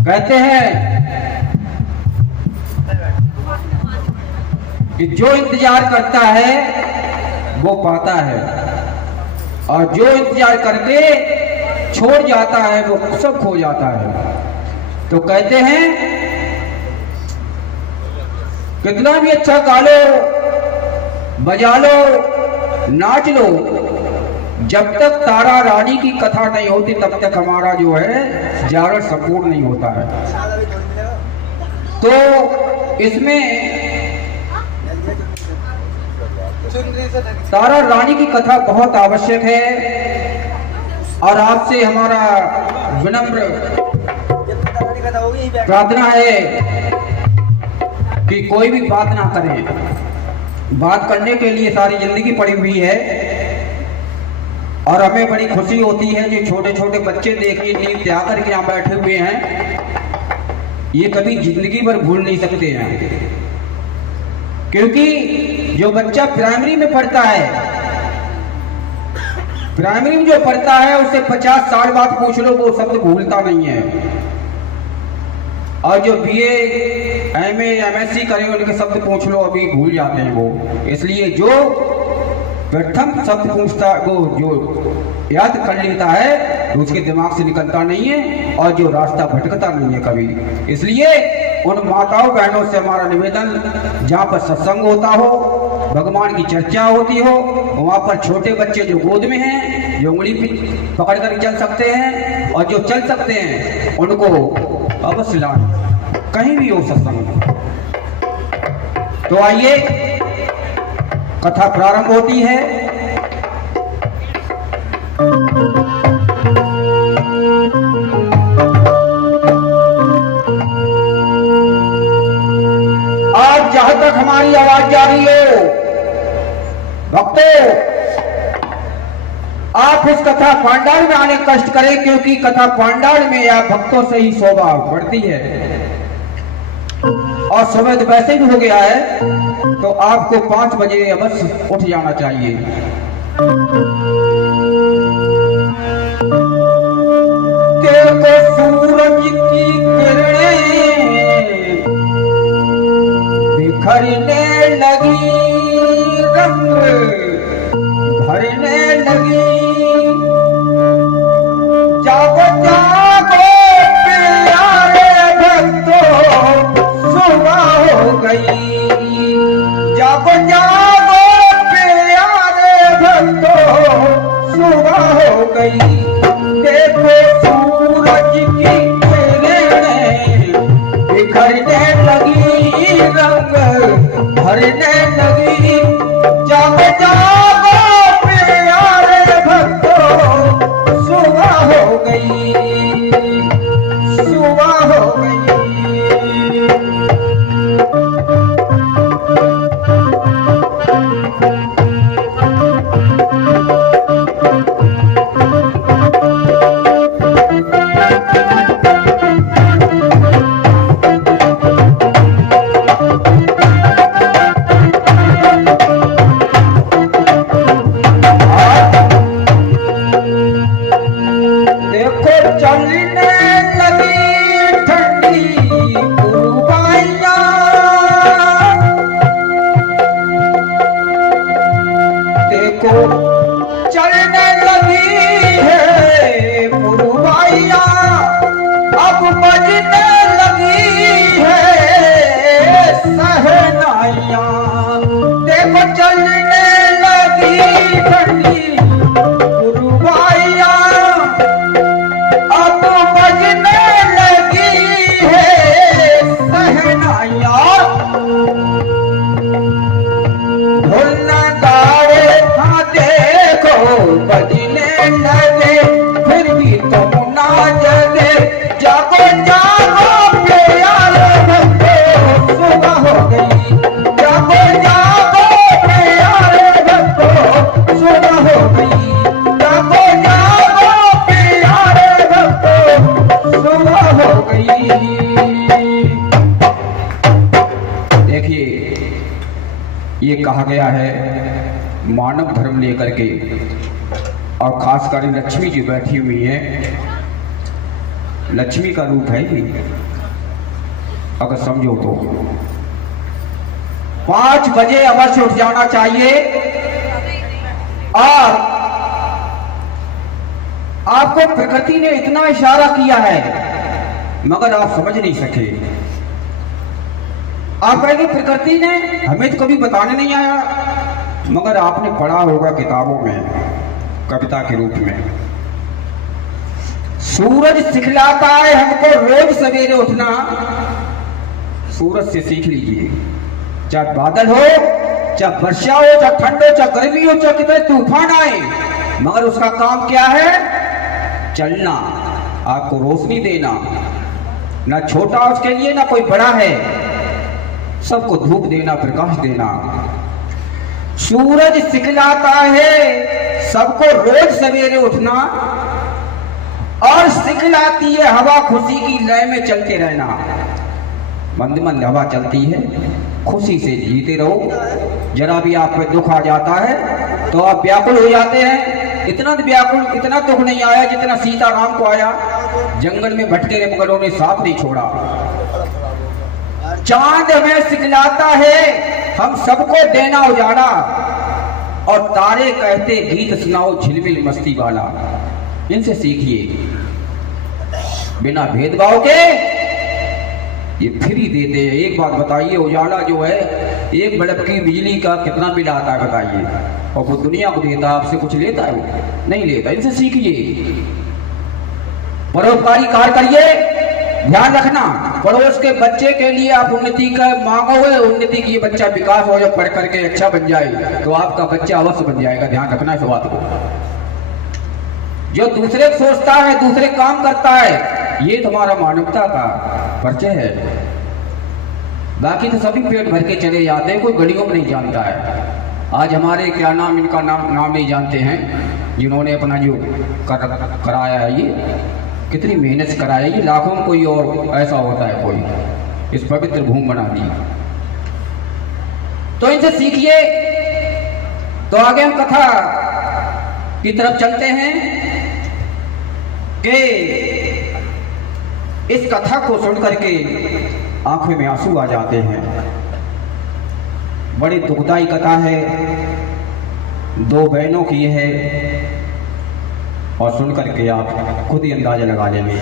कहते हैं कि जो इंतजार करता है वो पाता है, और जो इंतजार करके छोड़ जाता है वो सब खो जाता है। तो कहते हैं कितना भी अच्छा गा लो, बजा लो, नाच लो, जब तक तारा रानी की कथा नहीं होती तब तक हमारा जो है जागरण संपूर्ण नहीं होता है। तो इसमें तारा रानी की कथा बहुत आवश्यक है, और आपसे हमारा विनम्र प्रार्थना है कि कोई भी बात ना करें। बात करने के लिए सारी जिंदगी पड़ी हुई है, और हमें बड़ी खुशी होती है जो छोटे छोटे बच्चे देखिए नींद त्याग करके यहाँ बैठे हुए हैं, ये कभी जिंदगी भर भूल नहीं सकते हैं। क्योंकि जो बच्चा प्राइमरी में पढ़ता है, प्राइमरी में जो पढ़ता है उसे 50 साल बाद पूछ लो वो शब्द भूलता नहीं है, और जो बीए एमए एमएससी करे उनके शब्द पूछ लो अभी भूल जाते हैं वो। इसलिए जो प्रथम शब्द पूछता वो जो याद कर लेता है तो उसके दिमाग से निकलता नहीं है, और जो रास्ता भटकता नहीं है कभी। इसलिए उन माताओं बहनों से हमारा निवेदन, जहाँ पर सत्संग होता हो, भगवान की चर्चा होती हो, वहाँ पर छोटे बच्चे जो गोद में हैं, जो उंगली पकड़ कर चल सकते हैं और जो चल सकते हैं उनको अवश्य लाना, कहीं भी हो सत्संग। तो आइए कथा प्रारंभ होती है। आज जहां तक हमारी आवाज जा रही हो भक्तों, आप इस कथा पांडाल में आने कष्ट करें, क्योंकि कथा पांडाल में या भक्तों से ही शोभा बढ़ती है, और समय तो वैसे भी हो गया है, तो आपको 5 बजे अवश्य उठ जाना चाहिए। देखो सूरज की किरणें बिखरने लगी, रंग भरने लगी, जागो जागो प्यारे भक्तों सुबह हो गई, जागो जागो प्यारे भक्तों सुबह हो गई। देखो सूरज की किरणें बिखरने लगी, रंग भरने लगी, जागो जागो प्यारे भक्तों सुबह हो गई, सुबह हो गई। ये कहा गया है मानव धर्म लेकर के, और खासकर लक्ष्मी जी बैठी हुई है लक्ष्मी का रूप है ये, अगर समझो तो। 5 बजे अवश्य उठ जाना चाहिए और आपको प्रकृति ने इतना इशारा किया है मगर आप समझ नहीं सके। आप कहेंगे प्रकृति ने हमें तो कभी बताने नहीं आया, मगर आपने पढ़ा होगा किताबों में कविता के रूप में। सूरज सिखलाता है हमको रोज सवेरे उठना, सूरज से सीख लीजिए। चाहे बादल हो, चाहे वर्षा हो, चाहे ठंड हो, चाहे गर्मी हो, चाहे कितने तूफान आए, मगर उसका काम क्या है? चलना, आपको रोशनी देना। ना छोटा उसके लिए ना कोई बड़ा है, सबको धूप देना, प्रकाश देना। सूरज सिखलाता है सबको रोज सवेरे उठना और सिखलाती है हवा खुशी की लय में चलते रहना। मंद मंद हवा चलती है, खुशी से जीते रहो। जरा भी आप पे दुख आ जाता है तो आप व्याकुल हो जाते हैं। इतना व्याकुल, इतना दुख नहीं आया जितना सीता राम को आया। जंगल में भटके रहे मगर उन्हें साथ नहीं छोड़ा। चांद हमें सिखलाता है हम सबको देना उजाला, और तारे कहते गीत सुनाओ झिलमिल मस्ती वाला। इनसे सीखिए, बिना भेदभाव के ये फ्री देते हैं। एक बात बताइए, उजाला जो है एक बल्ब की बिजली का कितना बिल आता है बताइए, और वो दुनिया को देता, आपसे कुछ लेता है? वो नहीं लेता। इनसे सीखिए, परोपकारी कार्य करिए। ध्यान रखना, पड़ोस के बच्चे के लिए आप उन्नति का मांगोगे, उन्नति की बच्चा विकास हो, जब पढ़ करके अच्छा बन जाए तो आपका बच्चा अवश्य बन जाएगा। ध्यान रखना इस बात को। जो दूसरे सोचता है, दूसरे काम करता है, ये तुम्हारा मानवता का परिचय है। बाकी तो सभी पेट भर के चले जाते हैं, कोई गलियों में नहीं जानता है। आज हमारे क्या नाम, इनका नाम नहीं जानते हैं, जिन्होंने अपना जो कराया है, ये कितनी मेहनत से कराया है। ये लाखों में कोई और ऐसा होता है कोई इस पवित्र भूमि बना दी। तो इनसे सीखिए। तो आगे हम कथा की तरफ चलते हैं कि इस कथा को सुन करके आंखों में आंसू आ जाते हैं। बड़ी दुखदाई कथा है, 2 बहनों की है, और सुन करके आप खुद ही अंदाजा लगा लेंगे।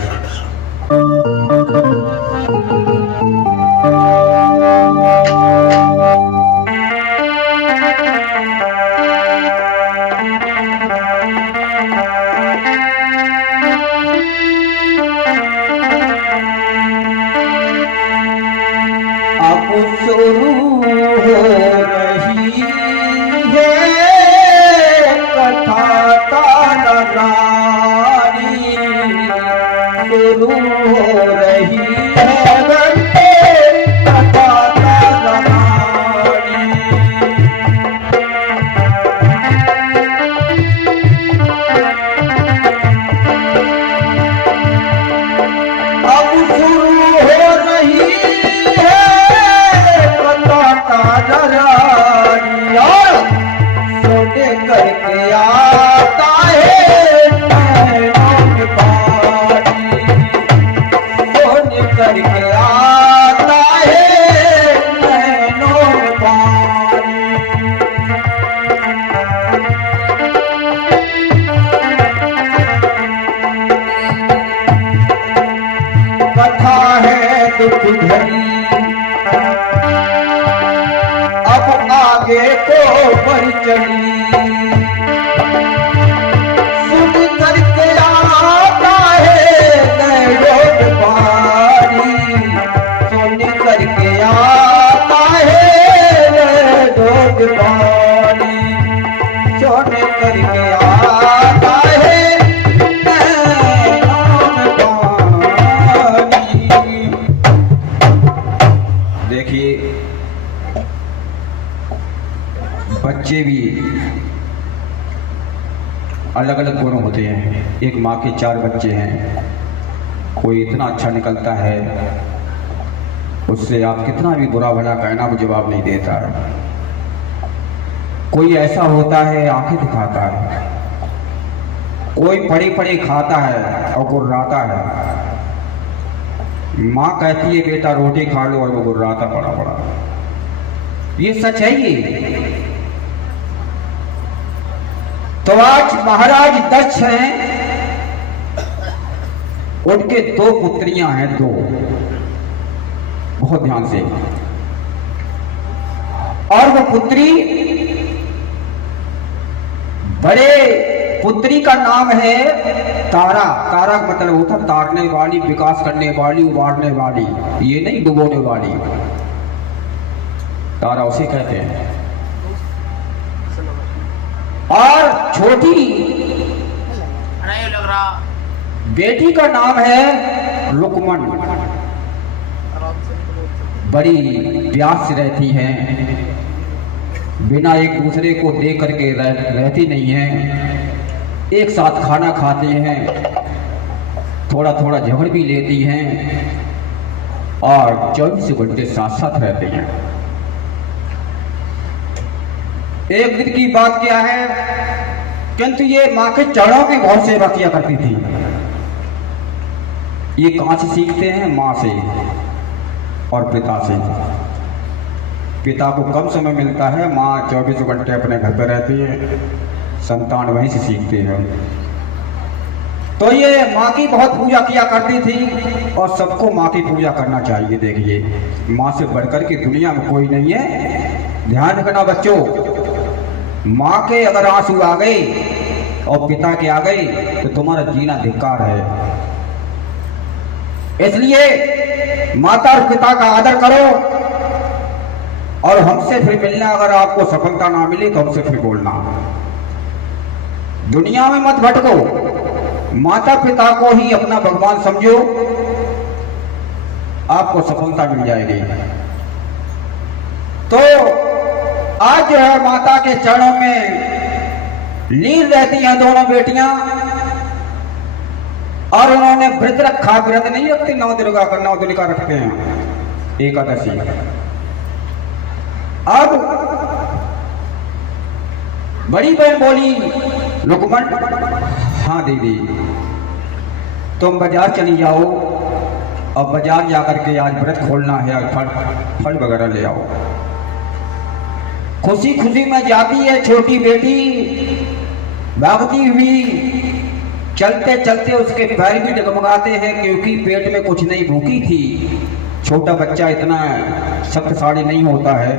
अब शुरू हो रही है कथा तारा रानी, शुरू हो रही है कथा तारा रानी। अब शुरू हो रही सोने करके आता है नैनों पानी, सोने करके आता है नैनों पानी। कथा है दुख भरी, आगे को बढ़ चली, सुन करके आता है नैनों पानी, सुन करके आता है नैनों पानी, सुन करके आता है नैनों पानी। देखिए, बच्चे भी अलग अलग गुण होते हैं। एक माँ के 4 बच्चे हैं, कोई इतना अच्छा निकलता है, उससे आप कितना भी बुरा भला कहना वो जवाब नहीं देता है। कोई ऐसा होता है आंखें दिखाता है, कोई पड़े पड़े खाता है और गुर्राता है, माँ कहती है बेटा रोटी खा लो, और वो गुर्राता पड़ा पड़ा। ये सच है ये। तो आज महाराज दक्ष हैं, उनके 2 पुत्रियां हैं, 2। बहुत ध्यान से। और वो पुत्री, बड़े पुत्री का नाम है तारा। तारा का मतलब होता तारने वाली, विकास करने वाली, उबारने वाली, ये नहीं डुबोने वाली। तारा उसे कहते हैं। और छोटी बेटी का नाम है लुकमन। बड़ी प्यास रहती हैं, बिना एक दूसरे को देख करके रहती नहीं हैं, एक साथ खाना खाते हैं, थोड़ा थोड़ा झगड़ भी लेती हैं, और 24 घंटे साथ साथ रहते हैं। एक दिन की बात क्या है, किंतु ये माँ के चरणों में बहुत सेवा किया करती थी। ये कहाँ से सीखते हैं? माँ से और पिता से। पिता को कम समय मिलता है, माँ 24 घंटे अपने घर पर रहती है, संतान वहीं से सीखते हैं। तो ये माँ की बहुत पूजा किया करती थी, और सबको माँ की पूजा करना चाहिए। देखिए, माँ से बढ़कर के दुनिया में कोई नहीं है। ध्यान रखना बच्चों, माँ के अगर आंसू आ गए और पिता के आ गए तो तुम्हारा जीना धिक्कार है। इसलिए माता और पिता का आदर करो, और हमसे फिर मिलना, अगर आपको सफलता ना मिले तो हमसे फिर बोलना। दुनिया में मत भटको, माता पिता को ही अपना भगवान समझो, आपको सफलता मिल जाएगी। तो आज जो है माता के चरणों में लीन रहती हैं दोनों बेटियां, और उन्होंने व्रत रखा। व्रत नहीं रखते, 9 दुर्गा का 9 दुर्गा रखते हैं, एकादशी। अब बड़ी बहन बोली, लुकमन, हाँ दीदी, तुम बाजार चली जाओ, और बाजार जाकर के आज व्रत खोलना है, फल वगैरह ले आओ। खुशी खुशी में जाती है छोटी बेटी, भागती हुई। चलते चलते उसके पैर भी डगमगाते हैं, क्योंकि पेट में कुछ नहीं, भूखी थी। छोटा बच्चा इतना शक्तिशाली नहीं होता है।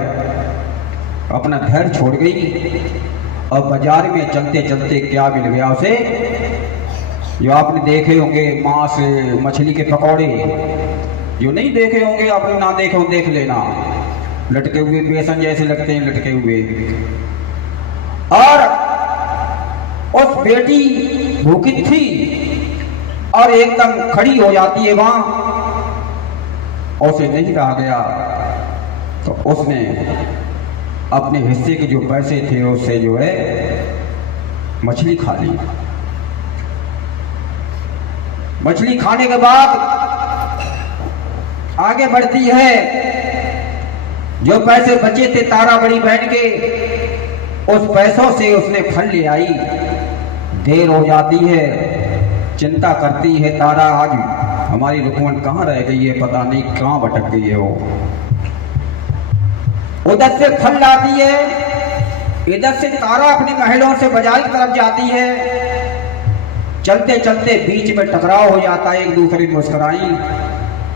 अपना घर छोड़ गई, और बाजार में चलते चलते क्या मिल गया उसे, जो आपने देखे होंगे मांस, मछली के पकौड़े, जो नहीं देखे होंगे आपने, ना देखे हो देख लेना, लटके हुए बेसन जैसे लगते हैं, लटके हुए। और उस बेटी भूखी थी, और एकदम खड़ी हो जाती है वहां, उसे नहीं रहा गया, तो उसने अपने हिस्से के जो पैसे थे उससे जो है मछली खा ली। मछली खाने के बाद आगे बढ़ती है। जो पैसे बचे थे तारा बड़ी बहन के, उस पैसों से उसने फल ले आई। देर हो जाती है, चिंता करती है तारा, आज हमारी लुकमन कहाँ रह गई है, पता नहीं कहाँ भटक गई है वो। उधर से फल लाती है, इधर से तारा अपने महलों से बाजार की तरफ जाती है। चलते चलते बीच में टकराव हो जाता है, एक दूसरे की मुस्कुराई,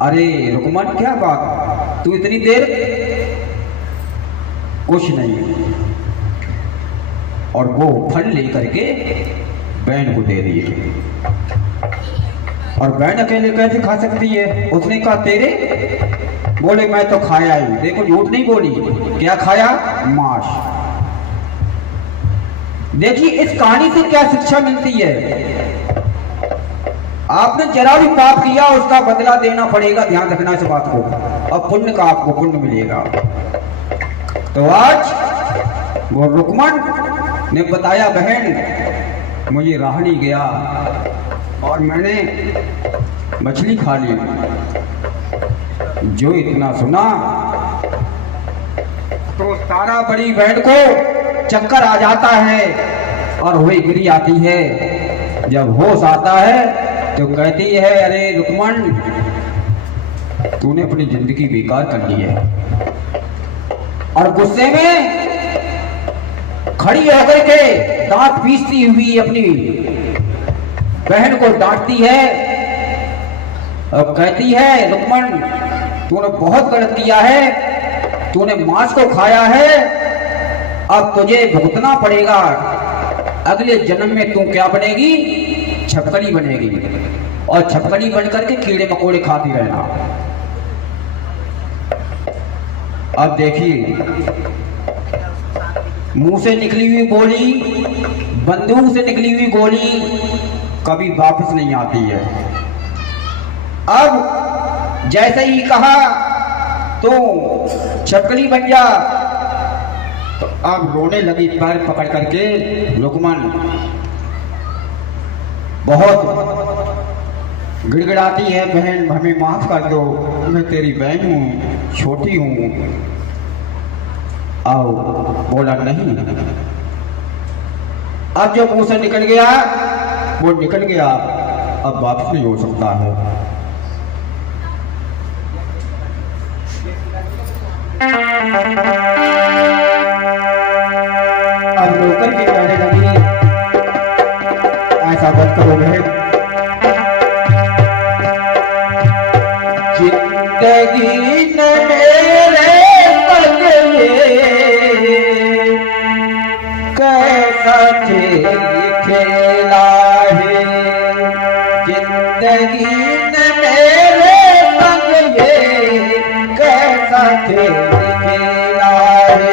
अरे लुकमन क्या बात, तू इतनी देर? कुछ नहीं। और वो फल लेकर के बहन को दे दिए। और बहन अकेले कैसे खा सकती है? उसने कहा तेरे? बोले मैं तो खाया ही। देखो झूठ नहीं बोली, क्या खाया? मांस। देखिए इस कहानी से क्या शिक्षा मिलती है। आपने जरा भी पाप किया उसका बदला देना पड़ेगा, ध्यान रखना इस बात को, और पुण्य का आपको पुण्य मिलेगा। तो आज वो लुकमन ने बताया बहन मुझे राह नहीं गया और मैंने मछली खा ली। जो इतना सुना तो तारा बड़ी बहन को चक्कर आ जाता है और हुई गिरी आती है। जब होश आता है तो कहती है अरे लुकमन तूने अपनी जिंदगी बेकार कर ली है। और गुस्से में खड़ी होकर के दांत पीसती हुई अपनी बहन को डांटती है और कहती है, लुकमान तूने बहुत गलत किया है, तूने मांस को खाया है, अब तुझे भुगतना पड़ेगा। अगले जन्म में तू क्या बनेगी? छपकली बनेगी, और छपकली बन करके कीड़े मकोड़े खाती रहना। अब देखिए, मुंह से निकली हुई गोली, बंदूक से निकली हुई गोली कभी वापस नहीं आती है। अब जैसे ही कहा तो छपकली बन जा, तो अब रोने लगी पैर पकड़ करके। लुकमान बहुत गिड़गिड़ाती है, बहन हमें माफ कर दो, मैं तेरी बहन हूँ, छोटी हूँ। आओ, बोला नहीं। अब जो मुंह से निकल गया वो निकल गया, अब वापस नहीं हो सकता है। अब नौकर की कहने लगी, ऐसा मत करो बहन, जिंदगी ने मेरे पगले कैसा खेल खेला है, जिंदगी ने मेरे पगले कैसा खेल खेला है।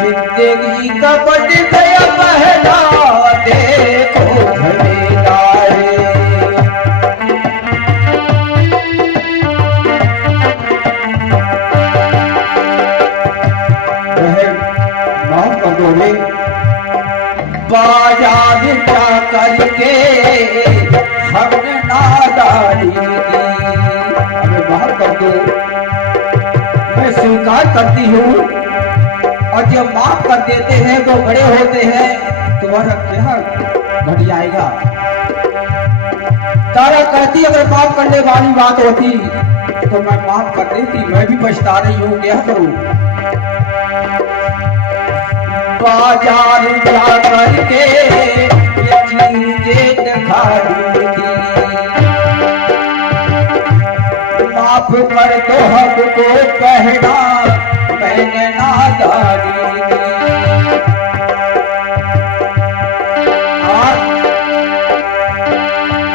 जिंदगी का बन गया पहला देखो झमेला है। माफ कर दो रे, बाजार जा करके हमने नादानी की, हमें बाहर कर दो, मैं स्वीकार करती हूँ। और जब माफ कर देते हैं तो बड़े होते हैं, तुम्हारा क्या घट जाएगा। तारा कहती अगर माफ करने वाली बात होती तो मैं माफ कर देती, मैं भी पछता रही हूँ, क्या करूँ। बाजार जा करके ये चीजें दिखा दी थी, माफ कर दो हमको पहना मैंने नादानी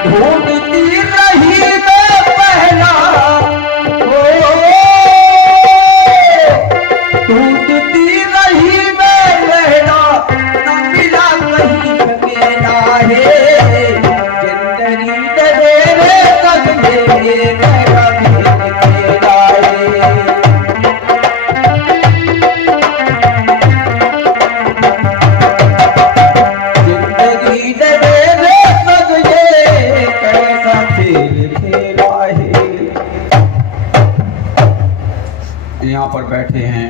ढूंढती रही मैं पहला, ढूंढती रही मैं पहला, न मिला कहीं अकेला है। जिंदगी तेरे कदमे मेरा भी अकेला है। यहाँ पर बैठे हैं,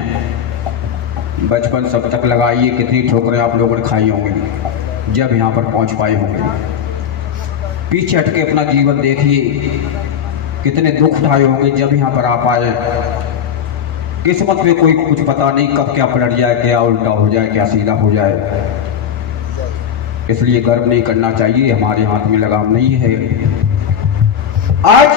बचपन सब तक लगाइए, कितनी ठोकरें आप लोगों ने खाई होंगी जब यहाँ पर पहुँच पाए होंगे। पीछे हट के अपना जीवन देखिए, कितने दुख उठाए होंगे जब यहाँ पर आ पाए। किस्मत में कोई कुछ पता नहीं कब क्या पलट जाए, क्या उल्टा हो जाए, क्या सीधा हो जाए। इसलिए गर्व नहीं करना चाहिए, हमारे हाथ में लगाम नहीं है। आज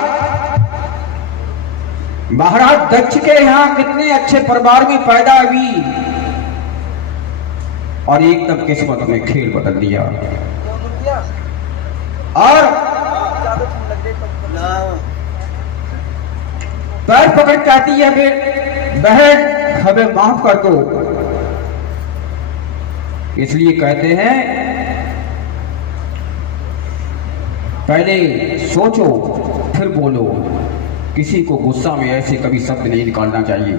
महाराज दक्ष के यहाँ कितने अच्छे परिवार में पैदा हुई और एकदम किस्मत में खेल बदल दिया। और पैर पकड़ चाहती है बहन, हमें माफ कर दो। इसलिए कहते हैं पहले सोचो फिर बोलो। किसी को गुस्सा में ऐसे कभी शब्द नहीं निकालना चाहिए।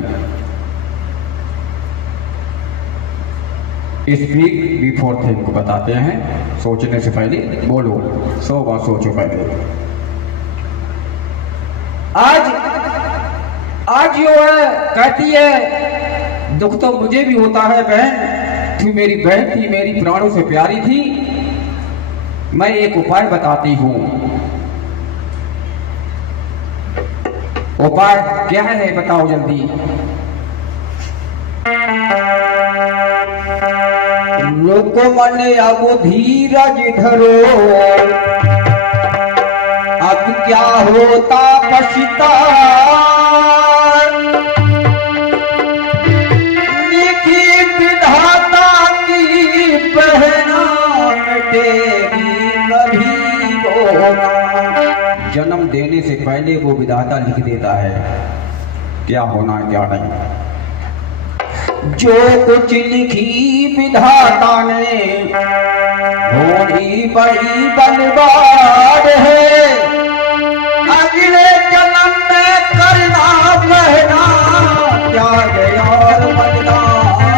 स्पीक बिफोर थिंक को बताते हैं, सोचने से पहले बोलो, 100 बार सोचो पहले। आज जो है कहती है दुख तो मुझे भी होता है बहन, तू मेरी बहन थी, मेरी प्राणों से प्यारी थी, मैं एक उपाय बताती हूं। उपाय क्या है बताओ जल्दी। लोको मन अब धीरज धरो, अब क्या होता पछता, लिखी विधाता की पहना मिटेगी कभी वो ना। जन्म देने से पहले वो विधाता लिख देता है क्या होना है क्या नहीं। जो कुछ लिखी विधाता ने होनी बड़ी बलवान है, अगले जन्म में करना पहना क्या और बलिदान है।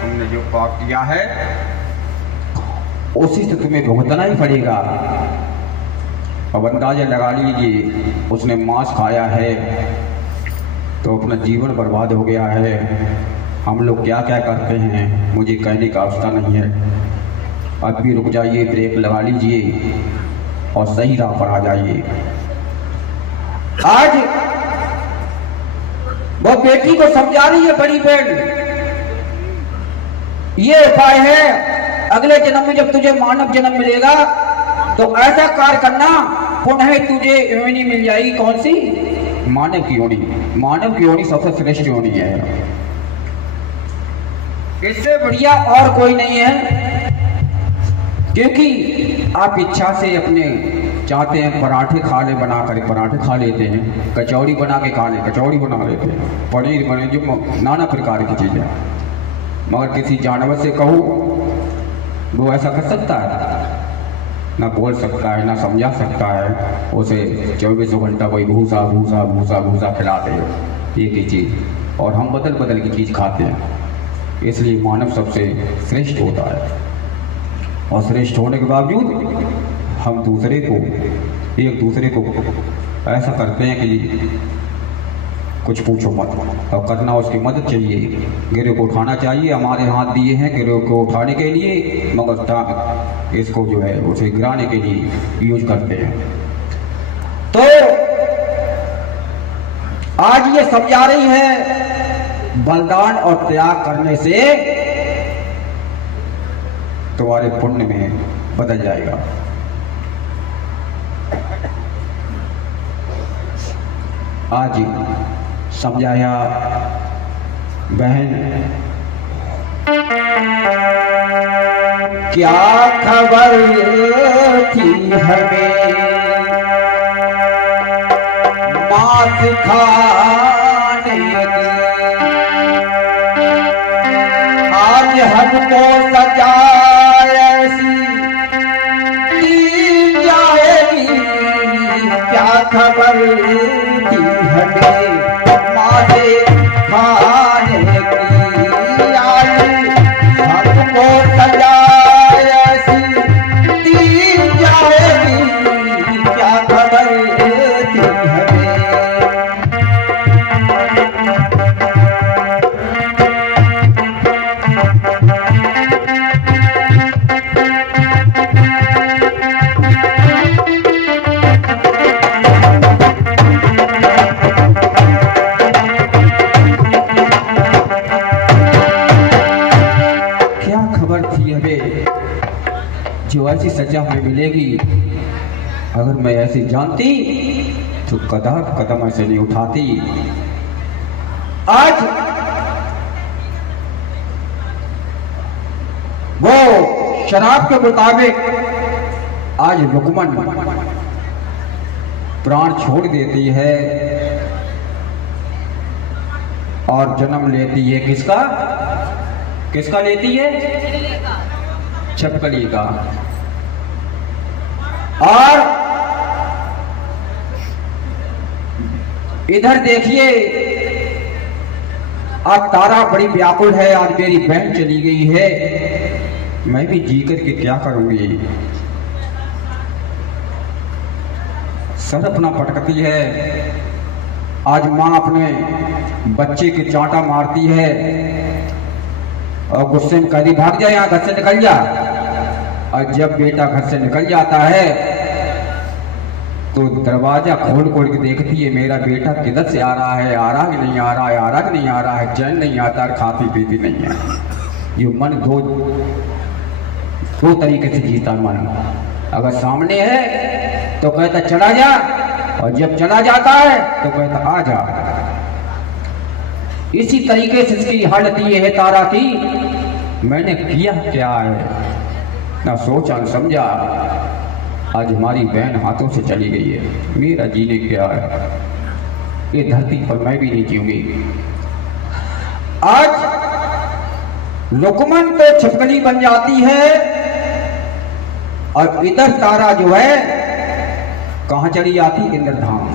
तुमने जो पाप किया है उसी से तुम्हें भुगतना ही पड़ेगा। अब अंदाजा लगा लीजिए, उसने मांस खाया है तो अपना जीवन बर्बाद हो गया है। हम लोग क्या क्या करते हैं मुझे कहने का अवस्था नहीं है। अब भी रुक जाइए, ब्रेक लगा लीजिए और सही राह पर आ जाइए। आज वो बेटी को समझा रही है बड़ी बहन, ये उपाय है, अगले जन्म में जब तुझे मानव जन्म मिलेगा तो ऐसा कार्य करना, पुनः तुझे योनि मिल जाएगी। कौन सी? मानव की योनि। मानव की योनि सबसे श्रेष्ठ योनि है, इससे बढ़िया और कोई नहीं है। क्योंकि आप इच्छा से अपने चाहते हैं पराठे खा ले, बना कर पराठे खा लेते हैं, कचौड़ी बना के खा ले, कचौड़ी बना लेते हैं, पनीर बने, जो नाना प्रकार की चीजें। मगर किसी जानवर से कहो वो ऐसा कर सकता है? ना बोल सकता है, ना समझा सकता है। उसे 24 घंटा कोई भूसा भूसा भूसा भूसा खिलाते हो, एक ही चीज़, और हम बदल बदल की चीज़ खाते हैं। इसलिए मानव सबसे श्रेष्ठ होता है, और श्रेष्ठ होने के बावजूद हम दूसरे को, एक दूसरे को ऐसा करते हैं कि कुछ पूछो मत। और करना उसकी मदद चाहिए, गिरे को उठाना चाहिए। हमारे हाथ दिए हैं गिरे को उठाने के लिए, मगर इसको जो है उसे गिराने के लिए यूज करते हैं। तो आज ये समझा रही है बलिदान और त्याग करने से तुम्हारे पुण्य में बदल जाएगा। आज समझाया बहन, क्या खबर थी हमें मांस खाने की, आज हमको सजा ऐसी दी जाएगी। क्या खबर थी हमें मांस खाने की, आज हमको सजा ऐसी दी जाएगी। क्या खबर थी हमें। जो ऐसी सजा हमें मिलेगी, अगर मैं ऐसी जानती तो कदम ऐसे नहीं उठाती। आज वो शराब के मुताबिक आज रुकमन प्राण छोड़ देती है और जन्म लेती है किसका? किसका लेती है? छपकली का। और इधर देखिए आज तारा बड़ी व्याकुल है, आज मेरी बहन चली गई है, मैं भी जी करके क्या करूंगी। सर अपना पटकती है, आज माँ अपने बच्चे के चांटा मारती है और गुस्से में कहती भाग जा, यहाँ घर से निकल जा। और जब बेटा घर से निकल जाता है तो दरवाजा खोल खोल के देखती है मेरा बेटा किधर से आ रहा है, आ रहा कि नहीं आ रहा है, आ रहा कि नहीं आ रहा है, चैन नहीं आता है, खाती पीती नहीं है। ये मन दो तरीके से जीता मन। अगर सामने है तो कहता चला जा, और जब चला जाता है तो कहता आ जा। इसी तरीके से इसकी हालत ये है तारा की, मैंने किया क्या है, ना सोचा न समझा, आज हमारी बहन हाथों से चली गई है, मेरा जीने क्या है, ये धरती पर मैं भी नहीं जीऊंगी। आज लुकमन तो छिपकली बन जाती है और इधर तारा जो है कहां चली जाती, इंद्रधाम,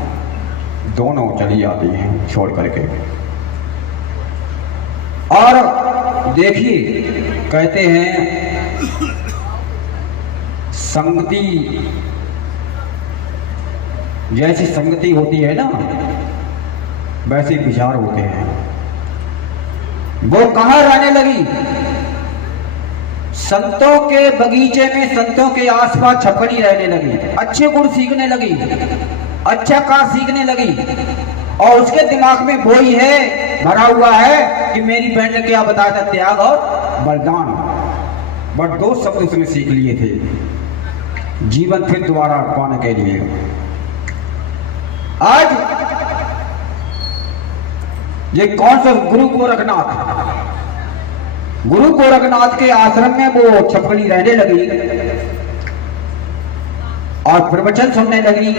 दोनों चली जाती हैं छोड़ करके। और देखिए कहते हैं संगति, जैसी संगति होती है ना वैसे विचार होते हैं। वो कहां रहने लगी, संतों के बगीचे में, संतों के आसपास छपकली रहने लगी, अच्छे गुण सीखने लगी, अच्छा काम सीखने लगी। और उसके दिमाग में वो ही है भरा हुआ है कि मेरी बहन ने क्या बताया था, त्याग और बलिदान। बट दो शब्द उसने सीख लिए थे जीवन फिर दोबारा पाने के लिए। आज ये कौन सा गुरु गोरखनाथ, गुरु गोरखनाथ के आश्रम में वो छपकली रहने लगी और प्रवचन सुनने लगी।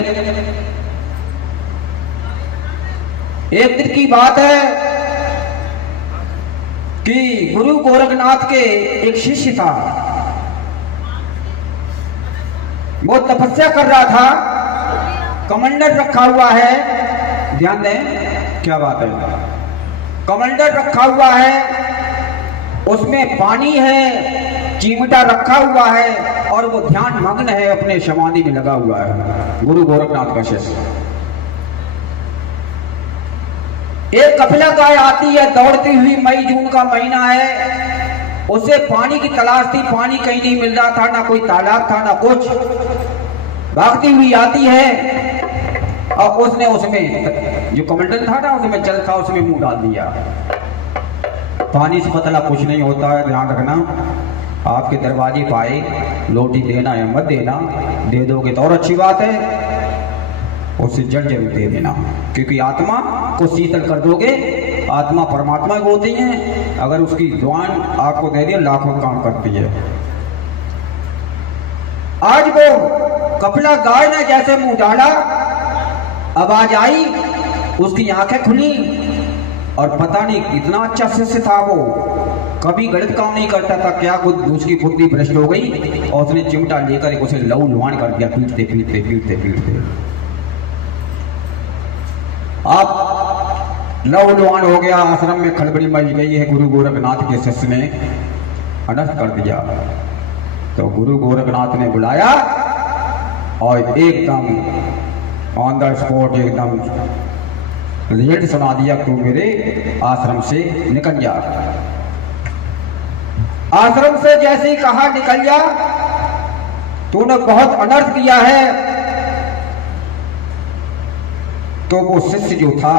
एक दिन की बात है कि गुरु गोरखनाथ के एक शिष्य था, वो तपस्या कर रहा था, कमंडल रखा हुआ है, ध्यान दें क्या बात है, कमंडल रखा हुआ है, उसमें पानी है, चिमटा रखा हुआ है और वो ध्यान मग्न है, अपने समाधि में लगा हुआ है गुरु गोरखनाथ का शिष्य। एक कपिला गाय आती है दौड़ती हुई, मई जून का महीना है, उसे पानी की तलाश थी, पानी कहीं नहीं मिल रहा था, ना कोई तालाब था ना कुछ, भागती हुई आती है और उसने उसमें जो कमंडल था ना उसमें जल था, उसमें मुंह डाल दिया। पानी से पतला कुछ नहीं होता है, ध्यान रखना। आपके दरवाजे पाए लोटी देना या मत देना, दे दोगे तो और अच्छी बात है, उसे जल जरूर दे देना, क्योंकि आत्मा को शीतल कर दोगे, आत्मा परमात्मा होती है, अगर उसकी दुआन आपको दे दे लाखों काम करती है। आज वो कपिला गाय ने जैसे मुंह डाला, आवाज आई, उसकी आंखें खुली और पता नहीं कितना अच्छा शिष्य था वो, कभी गलत काम नहीं करता था, क्या उसकी बुद्धि भ्रष्ट हो गई और उसने चिमटा लेकर उसे लहू लुहान कर दिया, पीटते पीटते पीटते पीटते। आप लहू लुहान हो गया, आश्रम में खलबली मच गई है, गुरु गोरखनाथ के शिष्य ने अनर्थ कर दिया। तो गुरु गोरखनाथ ने बुलाया और एकदम ऑन द स्पॉट एकदम रिजल्ट सुना दिया, तू मेरे आश्रम से निकल जा। आश्रम से जैसे ही कहा निकल जा, तूने बहुत अनर्थ किया है। तो वो शिष्य जो था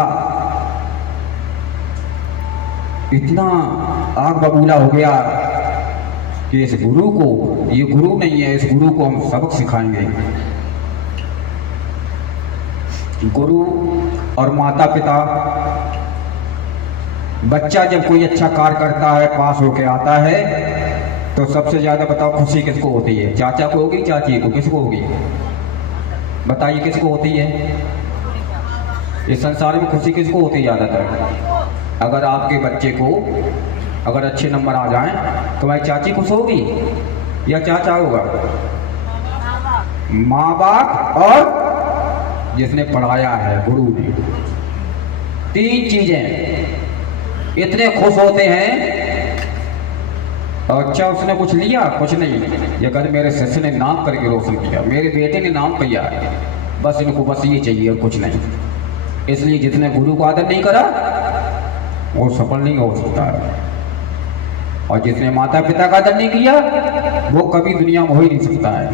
इतना आग बबूला हो गया कि इस गुरु को, ये गुरु नहीं है, इस गुरु को हम सबक सिखाएंगे। गुरु और माता पिता, बच्चा जब कोई अच्छा कार्य करता है, पास होके आता है, तो सबसे ज्यादा बताओ खुशी किसको होती है? चाचा को होगी, चाची को, किसको होगी? बताइए किसको होती है? इस संसार में खुशी किसको होती है ज्यादातर? अगर आपके बच्चे को अगर अच्छे नंबर आ जाएं तो भाई चाची खुश होगी या चाचा होगा? माँ बाप और जिसने पढ़ाया है, गुरु ने। तीन चीजें, इतने खुश होते हैं। अच्छा उसने कुछ लिया? कुछ नहीं। ये कहते मेरे शिष्य ने नाम करके रोशन किया, मेरे बेटे ने नाम किया है, बस इनको बस ये चाहिए और कुछ नहीं। इसलिए जिसने गुरु को आदर नहीं करा वो सफल नहीं हो सकता है, और जिसने माता पिता का आदर नहीं किया वो कभी दुनिया में हो ही नहीं सकता है।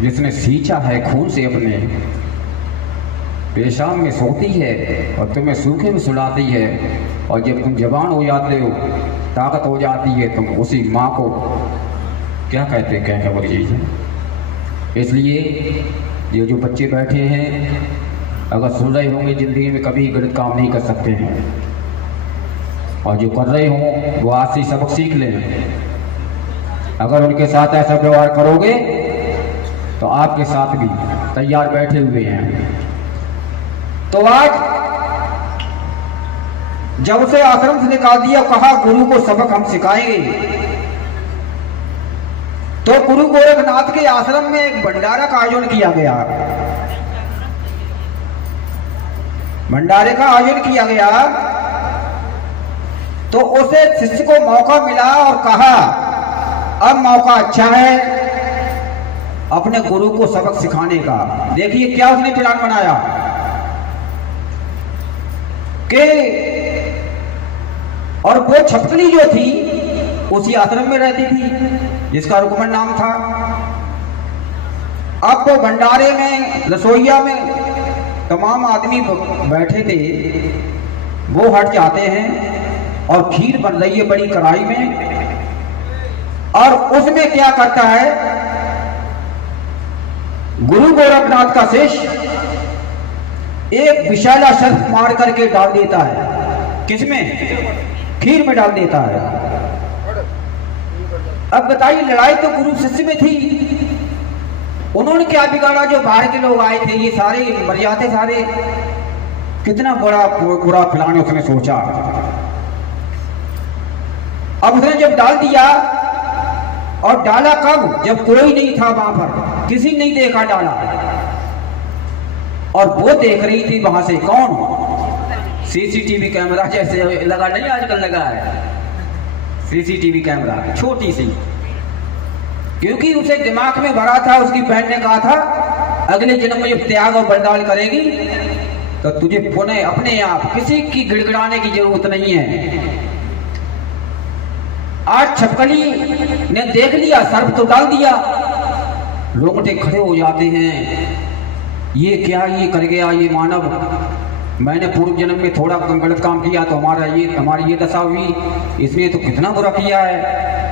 जिसने सींचा है खून से अपने, पेशाब में सोती है और तुम्हें सूखे में सुलाती है, और जब तुम जवान हो जाते हो, ताकत हो जाती है, तुम उसी माँ को क्या कहते हैं, क्या बड़ी चीज़ है। इसलिए ये जो बच्चे बैठे हैं, अगर सुन रहे होंगे ज़िंदगी में कभी गलत काम नहीं कर सकते हैं, और जो कर रहे हों वो आज से सबक सीख लें। अगर उनके साथ ऐसा व्यवहार करोगे तो आपके साथ भी तैयार बैठे हुए हैं। तो आज जब उसे आश्रम से निकाल दिया, कहा गुरु को सबक हम सिखाएंगे, तो गुरु गोरखनाथ के आश्रम में एक भंडारा का आयोजन किया गया। भंडारे का आयोजन किया गया तो उसे शिष्य को मौका मिला और कहा अब मौका अच्छा है अपने गुरु को सबक सिखाने का। देखिए क्या उसने प्लान बनाया कि, और वो छपकली जो थी उसी आश्रम में रहती थी जिसका रुकमन नाम था। अब वो भंडारे में रसोईया में तमाम आदमी बैठे थे, वो हट जाते हैं और खीर बन रही है बड़ी कढ़ाई में, और उसमें क्या करता है गुरु गोरखनाथ का शिष्य एक विशाला सर्प मार करके डाल देता है। किसमें? खीर में डाल देता है। अब बताइए लड़ाई तो गुरु शिष्य में थी, उन्होंने क्या बिगाड़ा? जो बाहर के लोग आए थे ये सारे मर जाते सारे। कितना बड़ा बुरा फैलाने उसने सोचा। अब उसने जब डाल दिया, और डाला कब? जब कोई नहीं था वहां पर, किसी ने नहीं देखा डाला, और वो देख रही थी वहां से। कौन? सीसीटीवी कैमरा जैसे लगा नहीं आजकल लगा है, सीसीटीवी कैमरा छोटी सी, क्योंकि उसे दिमाग में भरा था, उसकी बहन ने कहा था अगले जन्म में जब त्याग और बलिदान करेगी तो तुझे पुनः अपने आप किसी की गिड़गिड़ाने की जरूरत नहीं है। आज छपकली ने देख लिया, सर्प तो डाल दिया, रोंगटे खड़े हो जाते हैं। ये क्या ये कर गया ये मानव, मैंने पूर्व जन्म में थोड़ा गलत काम किया तो हमारी ये दशा हुई, इसने तो कितना बुरा किया है,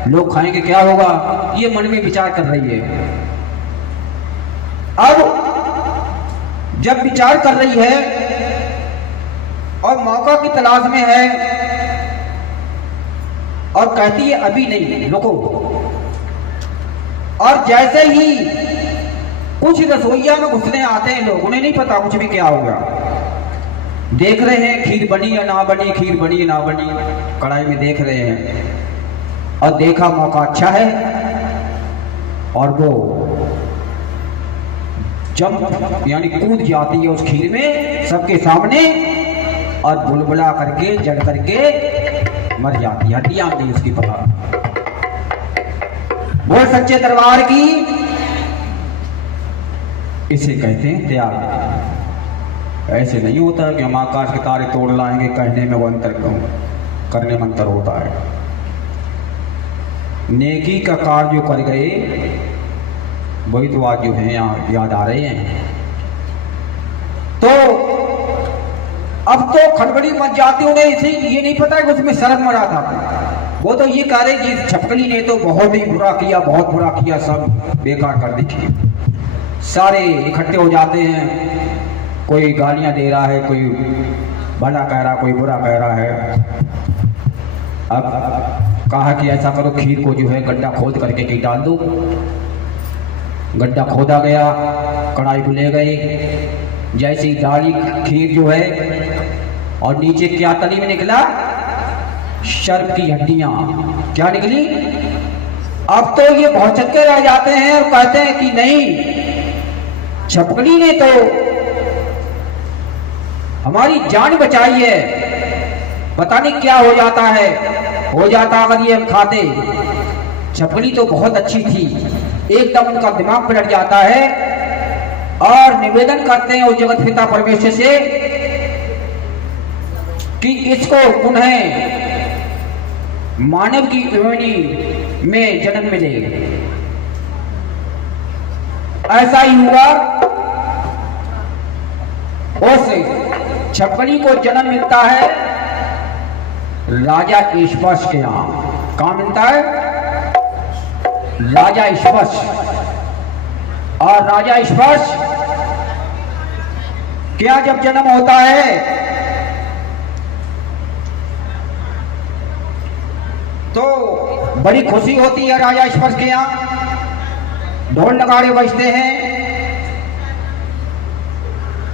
लोग खाएंगे क्या होगा, ये मन में विचार कर रही है। अब जब विचार कर रही है और मौका की तलाश में है, और कहती है अभी नहीं, रुको। और जैसे ही कुछ रसोईया में घुसने आते हैं लोग, उन्हें नहीं पता कुछ भी क्या होगा, देख रहे हैं खीर बनी या ना बनी, खीर बनी या ना बनी, कढ़ाई में देख रहे हैं, और देखा मौका अच्छा है, और वो जंप यानी कूद जाती है उस खीर में सबके सामने, और बुलबुला करके जड़ करके मर जाती है, हड्डियां नहीं उसकी पता। बोल सच्चे दरबार की, इसे कहते हैं त्याग। ऐसे नहीं होता कि हम आकाश के तारे तोड़ लाएंगे, कहने में वो अंतर करने में अंतर होता है। नेकी का कार्य जो कर गए वही तो आज जो है यहाँ याद आ रहे हैं। तो अब तो खड़बड़ी मच जाती, उन्हें इसे ये नहीं पता कि उसमें शर्म मरा था। वो तो ये कह रहे कि छपकली ने तो बहुत ही बुरा किया, बहुत बुरा किया, सब बेकार कर दी। सारे इकट्ठे हो जाते हैं, कोई गालियां दे रहा है, कोई भला कह रहा, कोई बुरा कह रहा है। अब कहा कि ऐसा करो, खीर को जो है गड्ढा खोद करके की डाल दो। गड्ढा खोदा गया, कढ़ाई को ले गए, जैसी डाली खीर जो है, और नीचे क्या तली में निकला? सर्प की हड्डियां। क्या निकली? अब तो ये बहुत चक्के रह जाते हैं और कहते हैं कि नहीं, छपकली ने तो हमारी जान बचाई है, पता नहीं क्या हो जाता है, हो जाता अगर ये हम खाते। छपली तो बहुत अच्छी थी, एकदम उनका दिमाग पलट जाता है और निवेदन करते हैं उस जगत पिता परमेश्वर से कि इसको पुनः मानव की योनि में जन्म मिले। ऐसा ही हुआ, उस छपली को जन्म मिलता है राजा ईश्वश के यहां। कहां मिलता है? राजा ईश्वश। और राजा ईश्वश क्या जब जन्म होता है तो बड़ी खुशी होती है राजा ईश्वश के यहां, ढोल नगाड़े बजते हैं।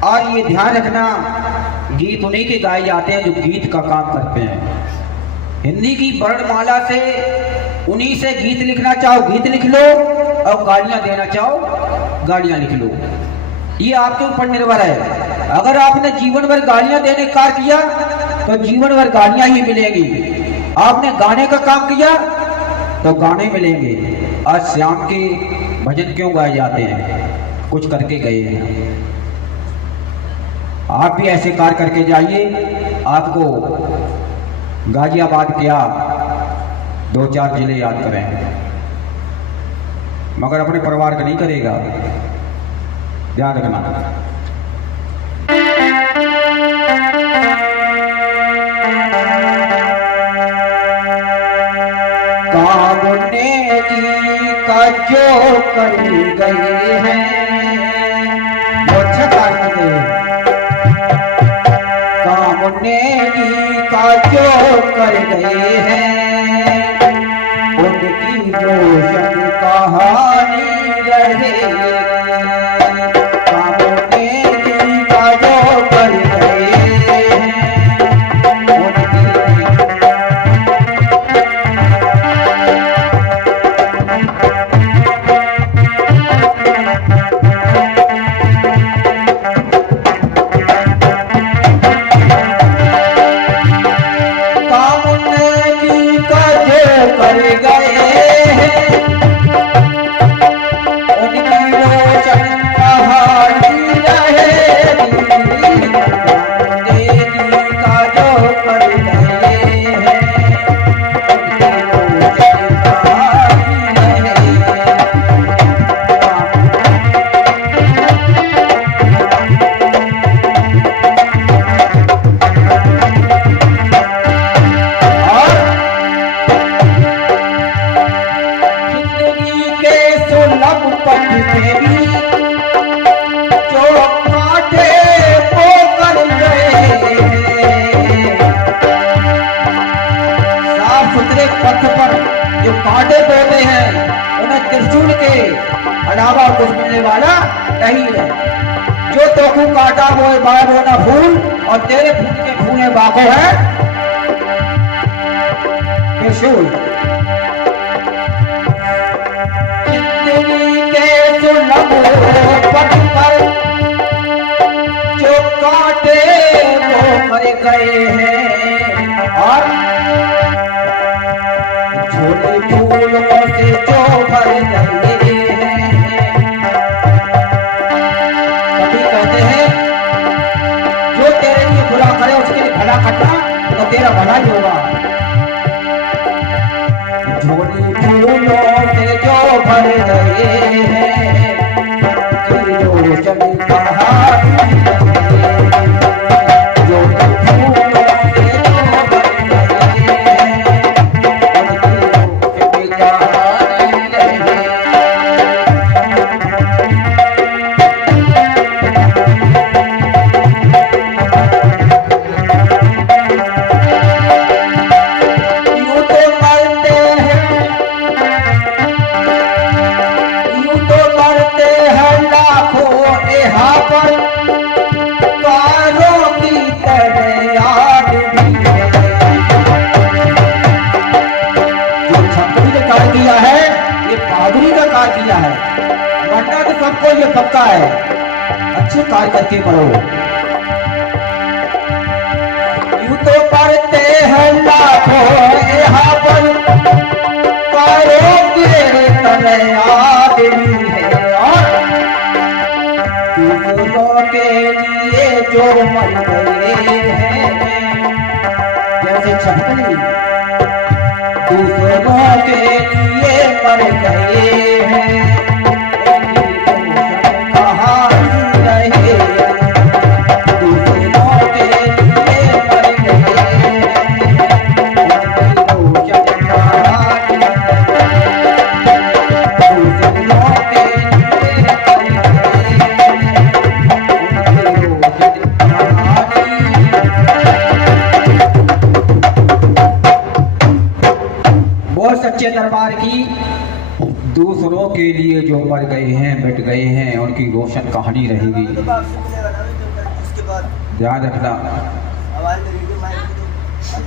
और ये ध्यान रखना, गीत उन्हीं के गाए जाते हैं जो गीत का काम करते हैं। हिंदी की वर्णमाला से उन्हीं से गीत लिखना चाहो गीत लिख लो, और गालियां देना चाहो गालियां लिख लो। ये आपके ऊपर निर्भर है। अगर आपने जीवन भर गालियां देने का कार्य किया तो जीवन भर गालियां ही मिलेंगी। आपने गाने का काम किया तो गाने मिलेंगे। आज श्याम के भजन क्यों गाए जाते हैं? कुछ करके गए हैं। आप भी ऐसे कार्य करके जाइए। आपको गाजियाबाद क्या 2-4 जिले याद करें, मगर अपने परिवार का नहीं करेगा। ध्यान रखना। कामने की का जो कर गई है, वो अच्छा कार्य कर गए। कामने का जो कर गए हैं, उनकी रोशन कहानी रहेगी। कामने का जो कर गए हैं, पथ पर जो कांटे तोड़ते हैं उन्हें त्रिशूल के अलावा कुछ मिलने वाला नहीं है। जो तोखू काटा वो बागो ना फूल, और तेरे फूल के फूले बागो है त्रिशूल। जिंदगी के सुलभ पथ पर जो कांटे वो मर गए हैं, और झोले फूलों से जो भर गए हैं। कभी कहते हैं जो तेरे लिए बुरा करे उसके लिए भला करना तो तेरा भला ही होगा। झोले फूलों से जो भर गए हैं, रोशन कहानी किया है, वरना तो सबको ये पक्का है अच्छे कार्य करके मरो। यूं तो पढ़ते यहाँ पर करोगे तने आदमी है और दूसरों के लिए जो मर गए हैं जैसे छपकली दूसरों के लिए मर गए हैं सच्चे दरबार की दूसरों के लिए जो मर गए हैं मिट गए हैं उनकी रोशन कहानी रहेगी। ध्यान रखना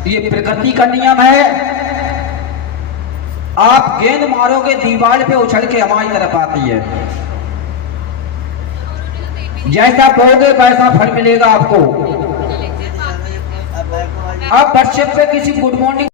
ये प्रकृति का नियम है। आप गेंद मारोगे दीवार पे उछल के हमारी तरफ आती है। जैसा बोलोगे वैसा फल मिलेगा आपको। आप व्हाट्सएप पे किसी गुड मॉर्निंग